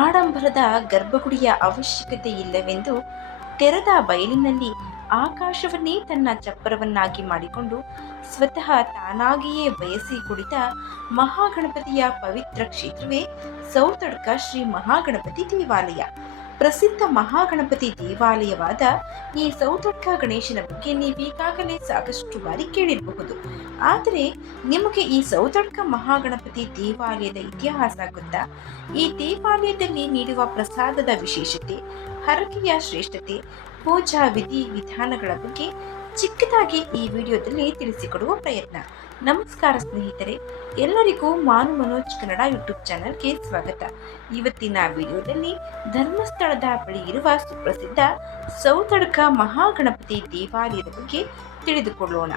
ಆಡಂಬರದ ಗರ್ಭಗುಡಿಯ ಅವಶ್ಯಕತೆ ಇಲ್ಲವೆಂದು ತೆರೆದ ಬಯಲಿನಲ್ಲಿ ಆಕಾಶವನ್ನೇ ತನ್ನ ಚಪ್ಪರವನ್ನಾಗಿ ಮಾಡಿಕೊಂಡು ಸ್ವತಃ ತಾನಾಗಿಯೇ ಬಯಸಿ ಕುಳಿತ ಮಹಾಗಣಪತಿಯ ಪವಿತ್ರ ಕ್ಷೇತ್ರವೇ ಸೌತಡ್ಕ ಶ್ರೀ ಮಹಾಗಣಪತಿ ದೇವಾಲಯ. ಪ್ರಸಿದ್ಧ ಮಹಾಗಣಪತಿ ದೇವಾಲಯವಾದ ಈ ಸೌತಡ್ಕ ಗಣೇಶನ ಬಗ್ಗೆ ನೀವೀಗಾಗಲೇ ಸಾಕಷ್ಟು ಬಾರಿ ಕೇಳಿರಬಹುದು. ಆದರೆ ನಿಮಗೆ ಈ ಸೌತಡ್ಕ ಮಹಾಗಣಪತಿ ದೇವಾಲಯದ ಇತಿಹಾಸ ಗೊತ್ತಾ? ಈ ದೇವಾಲಯದಲ್ಲಿ ನೀಡುವ ಪ್ರಸಾದದ ವಿಶೇಷತೆ, ಹರಕೆಯ ಶ್ರೇಷ್ಠತೆ, ಪೂಜಾ ವಿಧಿ ವಿಧಾನಗಳ ಬಗ್ಗೆ ಚಿಕ್ಕದಾಗಿ ಈ ವಿಡಿಯೋದಲ್ಲಿ ತಿಳಿಸಿಕೊಡುವ ಪ್ರಯತ್ನ. ನಮಸ್ಕಾರ ಸ್ನೇಹಿತರೆ, ಎಲ್ಲರಿಗೂ ಮಾನು ಮನೋಜ್ ಕನ್ನಡ ಯೂಟ್ಯೂಬ್ ಚಾನಲ್ಗೆ ಸ್ವಾಗತ. ಇವತ್ತಿನ ವಿಡಿಯೋದಲ್ಲಿ ಧರ್ಮಸ್ಥಳದ ಬಳಿ ಇರುವ ಸುಪ್ರಸಿದ್ಧ ಸೌತಡ್ಕ ಮಹಾಗಣಪತಿ ದೇವಾಲಯದ ಬಗ್ಗೆ ತಿಳಿದುಕೊಳ್ಳೋಣ.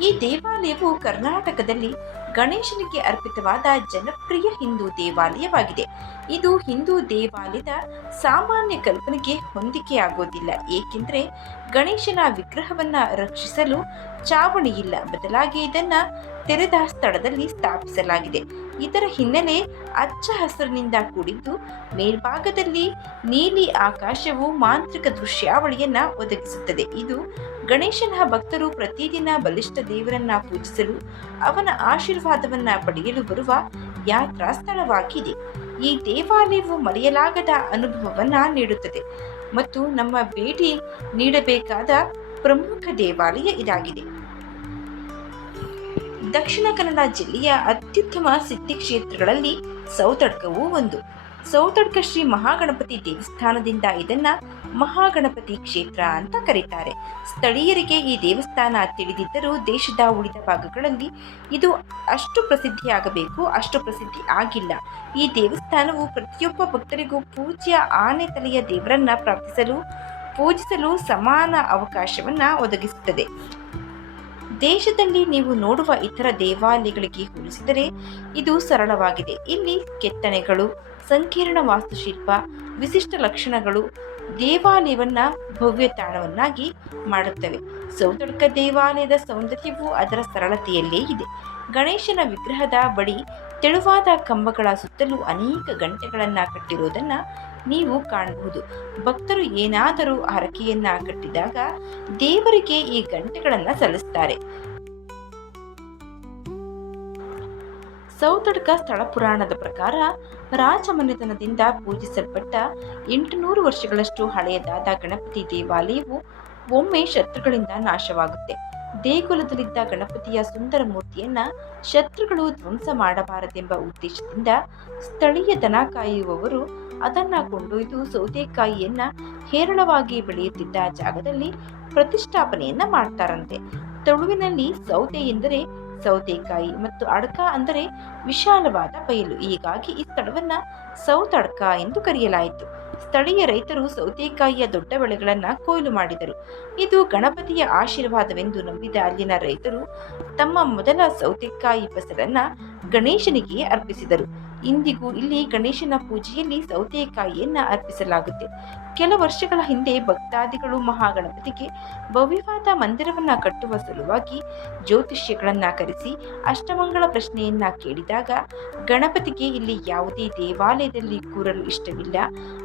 ಈ ದೇವಾಲಯವು ಕರ್ನಾಟಕದಲ್ಲಿ ಗಣೇಶನಿಗೆ ಅರ್ಪಿತವಾದ ಜನಪ್ರಿಯ ಹಿಂದೂ ದೇವಾಲಯವಾಗಿದೆ. ಇದು ಹಿಂದೂ ದೇವಾಲಯದ ಸಾಮಾನ್ಯ ಕಲ್ಪನೆಗೆ ಹೊಂದಿಕೆಯಾಗೋದಿಲ್ಲ ಏಕೆಂದರೆ ಗಣೇಶನ ವಿಗ್ರಹವನ್ನು ರಕ್ಷಿಸಲು ಚಾವಣಿ ಇಲ್ಲ ಬದಲಾಗಿ ಇದನ್ನು ತೆರೆದ ಸ್ಥಳದಲ್ಲಿ ಸ್ಥಾಪಿಸಲಾಗಿದೆ. ಇದರ ಹಿನ್ನೆಲೆ ಹಚ್ಚ ಹಸಿರಿನಿಂದ ಕೂಡಿದ್ದು ಮೇಲ್ಭಾಗದಲ್ಲಿ ನೀಲಿ ಆಕಾಶವು ಮಾಂತ್ರಿಕ ದೃಶ್ಯಾವಳಿಯನ್ನ ಒದಗಿಸುತ್ತದೆ. ಇದು ಗಣೇಶನ ಭಕ್ತರು ಪ್ರತಿದಿನ ಬಲಿಷ್ಠ ದೇವರನ್ನ ಪೂಜಿಸಲು ಅವನ ಆಶೀರ್ವಾದವನ್ನ ಪಡೆಯಲು ಬರುವ ಯಾತ್ರಾ ಸ್ಥಳವಾಗಿದೆ. ಈ ದೇವಾಲಯವು ಮರೆಯಲಾಗದ ಅನುಭವವನ್ನ ನೀಡುತ್ತದೆ ಮತ್ತು ನಮ್ಮ ಭೇಟಿ ನೀಡಬೇಕಾದ ಪ್ರಮುಖ ದೇವಾಲಯ ಇದಾಗಿದೆ. ದಕ್ಷಿಣ ಕನ್ನಡ ಜಿಲ್ಲೆಯ ಅತ್ಯುತ್ತಮ ಸಿದ್ಧಿ ಕ್ಷೇತ್ರಗಳಲ್ಲಿ ಸೌತಡ್ಕವೂ ಒಂದು. ಸೌತಡ್ಕ ಶ್ರೀ ಮಹಾಗಣಪತಿ ದೇವಸ್ಥಾನದಿಂದ ಇದನ್ನ ಮಹಾಗಣಪತಿ ಕ್ಷೇತ್ರ ಅಂತ ಕರೀತಾರೆ. ಸ್ಥಳೀಯರಿಗೆ ಈ ದೇವಸ್ಥಾನ ತಿಳಿದಿದ್ದರೂ ದೇಶದ ಉಳಿದ ಭಾಗಗಳಲ್ಲಿ ಇದು ಅಷ್ಟು ಪ್ರಸಿದ್ಧಿಯಾಗಬೇಕು ಅಷ್ಟು ಪ್ರಸಿದ್ಧಿ ಆಗಿಲ್ಲ. ಈ ದೇವಸ್ಥಾನವು ಪ್ರತಿಯೊಬ್ಬ ಭಕ್ತರಿಗೂ ಪೂಜ್ಯ ಆನೆ ತಲೆಯ ದೇವರನ್ನ ಪ್ರಾರ್ಥಿಸಲು, ಪೂಜಿಸಲು ಸಮಾನ ಅವಕಾಶವನ್ನ ಒದಗಿಸುತ್ತದೆ. ದೇಶದಲ್ಲಿ ನೀವು ನೋಡುವ ಇತರ ದೇವಾಲಯಗಳಿಗೆ ಹೋಲಿಸಿದರೆ ಇದು ಸರಳವಾಗಿದೆ. ಇಲ್ಲಿ ಕೆತ್ತನೆಗಳು ಸಂಕೀರ್ಣ ವಾಸ್ತುಶಿಲ್ಪ ವಿಶಿಷ್ಟ ಲಕ್ಷಣಗಳು ದೇವಾಲಯವನ್ನ ಭವ್ಯ ತಾಣವನ್ನಾಗಿ ಮಾಡುತ್ತವೆ. ಸೌತಡ್ಕ ದೇವಾಲಯದ ಸೌಂದರ್ಯವು ಅದರ ಸರಳತೆಯಲ್ಲೇ ಇದೆ. ಗಣೇಶನ ವಿಗ್ರಹದ ಬಳಿ ತೆಳುವಾದ ಕಂಬಗಳ ಸುತ್ತಲೂ ಅನೇಕ ಗಂಟೆಗಳನ್ನ ಕಟ್ಟಿರುವುದನ್ನ ನೀವು ಕಾಣಬಹುದು. ಭಕ್ತರು ಏನಾದರೂ ಹರಕೆಯನ್ನ ಕಟ್ಟಿದಾಗ ದೇವರಿಗೆ ಈ ಗಂಟೆಗಳನ್ನ ಸಲ್ಲಿಸ್ತಾರೆ. ಸೌತಡ್ಕ ಸ್ಥಳ ಪುರಾಣದ ಪ್ರಕಾರ ರಾಜಮನೆತನದಿಂದ ಪೂಜಿಸಲ್ಪಟ್ಟ ಎಂಟುನೂರು ವರ್ಷಗಳಷ್ಟು ಹಳೆಯದಾದ ಗಣಪತಿ ದೇವಾಲಯವು ಒಮ್ಮೆ ಶತ್ರುಗಳಿಂದ ನಾಶವಾಗುತ್ತೆ. ದೇಗುಲದಲ್ಲಿದ್ದ ಗಣಪತಿಯ ಸುಂದರ ಮೂರ್ತಿಯನ್ನ ಶತ್ರುಗಳು ಧ್ವಂಸ ಮಾಡಬಾರದೆಂಬ ಉದ್ದೇಶದಿಂದ ಸ್ಥಳೀಯ ದನ ಕಾಯುವವರು ಅದನ್ನ ಕೊಂಡೊಯ್ದು ಸೌತೆಕಾಯಿಯನ್ನ ಹೇರಳವಾಗಿ ಬೆಳೆಯುತ್ತಿದ್ದ ಜಾಗದಲ್ಲಿ ಪ್ರತಿಷ್ಠಾಪನೆಯನ್ನ ಮಾಡ್ತಾರಂತೆ. ತಳುವಿನಲ್ಲಿ ಸೌತೆ ಎಂದರೆ ಸೌತೆಕಾಯಿ ಮತ್ತು ಅಡಕ ಅಂದರೆ ವಿಶಾಲವಾದ ಬಯಲು. ಹೀಗಾಗಿ ಈ ಸ್ಥಳವನ್ನ ಸೌತಡ್ಕ ಎಂದು ಕರೆಯಲಾಯಿತು. ಸ್ಥಳೀಯ ರೈತರು ಸೌತೆಕಾಯಿಯ ದೊಡ್ಡ ಬೆಳೆಗಳನ್ನು ಕೊಯ್ಲು ಮಾಡಿದರು. ಇದು ಗಣಪತಿಯ ಆಶೀರ್ವಾದವೆಂದು ನಂಬಿದ ಅಲ್ಲಿನ ರೈತರು ತಮ್ಮ ಮೊದಲ ಸೌತೆಕಾಯಿ ಫಸಲನ್ನ ಗಣೇಶನಿಗೆ ಅರ್ಪಿಸಿದರು. ಇಂದಿಗೂ ಇಲ್ಲಿ ಗಣೇಶನ ಪೂಜೆಯಲ್ಲಿ ಸೌತೆಕಾಯಿಯನ್ನ ಅರ್ಪಿಸಲಾಗುತ್ತೆ. ಕೆಲ ವರ್ಷಗಳ ಹಿಂದೆ ಭಕ್ತಾದಿಗಳು ಮಹಾಗಣಪತಿಗೆ ಭವ್ಯವಾದ ಮಂದಿರವನ್ನ ಕಟ್ಟುವ ಸಲುವಾಗಿ ಜ್ಯೋತಿಷ್ಯಗಳನ್ನ ಕರೆಸಿ ಅಷ್ಟಮಂಗಳ ಪ್ರಶ್ನೆಯನ್ನ ಕೇಳಿದಾಗ ಗಣಪತಿಗೆ ಇಲ್ಲಿ ಯಾವುದೇ ದೇವಾಲಯದಲ್ಲಿ ಕೂರಲು ಇಷ್ಟವಿಲ್ಲ.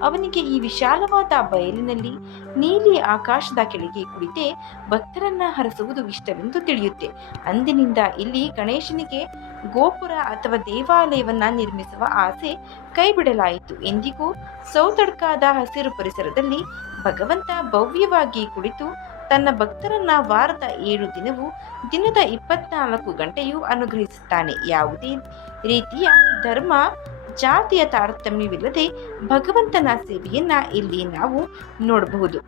ಅವನಿಗೆ ಈ ವಿಶಾಲವಾದ ಬಯಲಿನಲ್ಲಿ ನೀಲಿ ಆಕಾಶದ ಕೆಳಗೆ ಕುಳಿತೇ ಭಕ್ತರನ್ನ ಹರಸುವುದು ಇಷ್ಟವೆಂದು ತಿಳಿಯುತ್ತೆ. ಅಂದಿನಿಂದ ಇಲ್ಲಿ ಗಣೇಶನಿಗೆ ಗೋಪುರ ಅಥವಾ ದೇವಾಲಯವನ್ನ ನಿರ್ಮಿಸುವ ಆಸೆ ಕೈಬಿಡಲಾಯಿತು. ಎಂದಿಗೂ ಸೌತಡ್ಕಾದ ಹಸಿರು ಪರಿಸರದಲ್ಲಿ ಭಗವಂತ ಭವ್ಯವಾಗಿ ಕುಳಿತು ತನ್ನ ಭಕ್ತರನ್ನ ವಾರದ ಏಳು ದಿನವೂ ದಿನದ ಇಪ್ಪತ್ನಾಲ್ಕು ಗಂಟೆಯೂ ಅನುಗ್ರಹಿಸುತ್ತಾನೆ. ಯಾವುದೇ ರೀತಿಯ ಧರ್ಮ, ಜಾತಿಯ ತಾರತಮ್ಯವಿಲ್ಲದೆ ಭಗವಂತನ ಸೇವೆಯನ್ನ ಇಲ್ಲಿ ನಾವು ನೋಡಬಹುದು.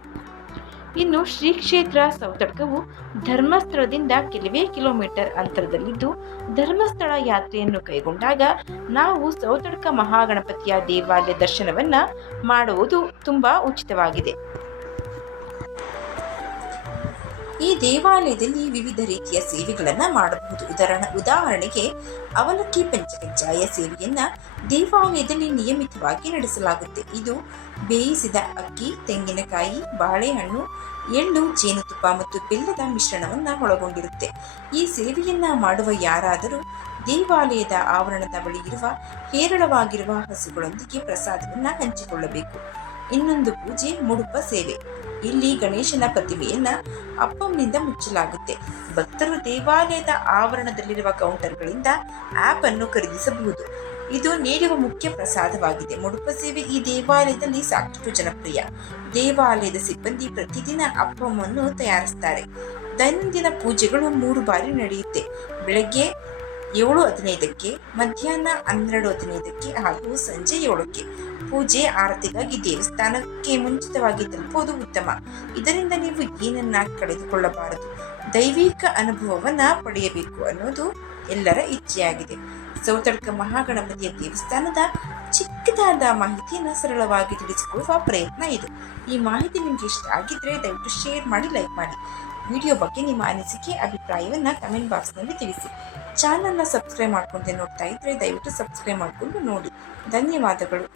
ಇನ್ನು ಶ್ರೀ ಕ್ಷೇತ್ರ ಸೌತಡ್ಕವು ಧರ್ಮಸ್ಥಳದಿಂದ ಕೆಲವೇ ಕಿಲೋಮೀಟರ್ ಅಂತರದಲ್ಲಿದ್ದು ಧರ್ಮಸ್ಥಳ ಯಾತ್ರೆಯನ್ನು ಕೈಗೊಂಡಾಗ ನಾವು ಸೌತಡ್ಕ ಮಹಾಗಣಪತಿಯ ದೇವಾಲಯ ದರ್ಶನವನ್ನ ಮಾಡುವುದು ತುಂಬಾ ಉಚಿತವಾಗಿದೆ. ಈ ದೇವಾಲಯದಲ್ಲಿ ವಿವಿಧ ರೀತಿಯ ಸೇವೆಗಳನ್ನು ಮಾಡಬಹುದು. ಉದಾಹರಣ ಉದಾಹರಣೆಗೆ, ಅವಲಕ್ಕಿ ಪಂಚಕಜ್ಜಾಯ ಸೇವೆಯನ್ನ ದೇವಾಲಯದಲ್ಲಿ ನಿಯಮಿತವಾಗಿ ನಡೆಸಲಾಗುತ್ತೆ. ಇದು ಬೇಯಿಸಿದ ಅಕ್ಕಿ, ತೆಂಗಿನಕಾಯಿ, ಬಾಳೆಹಣ್ಣು, ಎಳ್ಳು, ಜೇನುತುಪ್ಪ ಮತ್ತು ಬೆಲ್ಲದ ಮಿಶ್ರಣವನ್ನು ಒಳಗೊಂಡಿರುತ್ತೆ. ಈ ಸೇವೆಯನ್ನ ಮಾಡುವ ಯಾರಾದರೂ ದೇವಾಲಯದ ಆವರಣದ ಬಳಿ ಇರುವ ಹೇರಳವಾಗಿರುವ ಹಸುಗಳೊಂದಿಗೆ ಪ್ರಸಾದವನ್ನ ಹಂಚಿಕೊಳ್ಳಬೇಕು. ಇನ್ನೊಂದು ಪೂಜೆ, ಮುಡುಪ ಸೇವೆ. ಇಲ್ಲಿ ಗಣೇಶನ ಪ್ರತಿಮೆಯನ್ನ ಅಪ್ಪಂನಿಂದ ಮುಚ್ಚಲಾಗುತ್ತೆ. ಭಕ್ತರು ದೇವಾಲಯದ ಆವರಣದಲ್ಲಿರುವ ಕೌಂಟರ್ಗಳಿಂದ ಆಪ್ ಅನ್ನು ಖರೀದಿಸಬಹುದು. ಇದು ನೀಡುವ ಮುಖ್ಯ ಪ್ರಸಾದವಾಗಿದೆ. ಮುಡುಪ ಸೇವೆ ಈ ದೇವಾಲಯದಲ್ಲಿ ಸಾಕಷ್ಟು ಜನಪ್ರಿಯ. ದೇವಾಲಯದ ಸಿಬ್ಬಂದಿ ಪ್ರತಿದಿನ ಅಪ್ಪವನ್ನು ತಯಾರಿಸ್ತಾರೆ. ದೈನಂದಿನ ಪೂಜೆಗಳು ಮೂರು ಬಾರಿ ನಡೆಯುತ್ತೆ. ಬೆಳಗ್ಗೆ ಏಳು ಹದಿನೈದಕ್ಕೆ, ಮಧ್ಯಾಹ್ನ ಹನ್ನೆರಡು ಹದಿನೈದಕ್ಕೆ ಹಾಗೂ ಸಂಜೆ ಏಳಕ್ಕೆ. ಪೂಜೆ, ಆರತಿಗಾಗಿ ದೇವಸ್ಥಾನಕ್ಕೆ ಮುಂಚಿತವಾಗಿ ತಲುಪುವುದು ಉತ್ತಮ. ಇದರಿಂದ ನೀವು ಏನನ್ನ ಕಳೆದುಕೊಳ್ಳಬಾರದು? ದೈವಿಕ ಅನುಭವವನ್ನ ಪಡೆಯಬೇಕು ಅನ್ನೋದು ಎಲ್ಲರ ಇಚ್ಛೆಯಾಗಿದೆ. ಸೌತಡ್ಕ ಮಹಾಗಣಪತಿಯ ದೇವಸ್ಥಾನದ ಚಿಕ್ಕದಾದ ಮಾಹಿತಿಯನ್ನು ಸರಳವಾಗಿ ತಿಳಿಸಿಕೊಳ್ಳುವ ಪ್ರಯತ್ನ ಇದು. ಈ ಮಾಹಿತಿ ನಿಮ್ಗೆ ಇಷ್ಟ ಆಗಿದ್ರೆ ದಯವಿಟ್ಟು ಶೇರ್ ಮಾಡಿ, ಲೈಕ್ ಮಾಡಿ. ವಿಡಿಯೋ ಬಗ್ಗೆ ನಿಮ್ಮ ಅನಿಸಿಕೆ, ಅಭಿಪ್ರಾಯವನ್ನು ಕಮೆಂಟ್ ಬಾಕ್ಸ್ನಲ್ಲಿ ತಿಳಿಸಿ. ಚಾನಲ್ನ ಸಬ್ಸ್ಕ್ರೈಬ್ ಮಾಡ್ಕೊಂಡೆ ನೋಡ್ತಾ ಇದ್ರೆ ದಯವಿಟ್ಟು ಸಬ್ಸ್ಕ್ರೈಬ್ ಮಾಡಿಕೊಂಡು ನೋಡಿ. ಧನ್ಯವಾದಗಳು.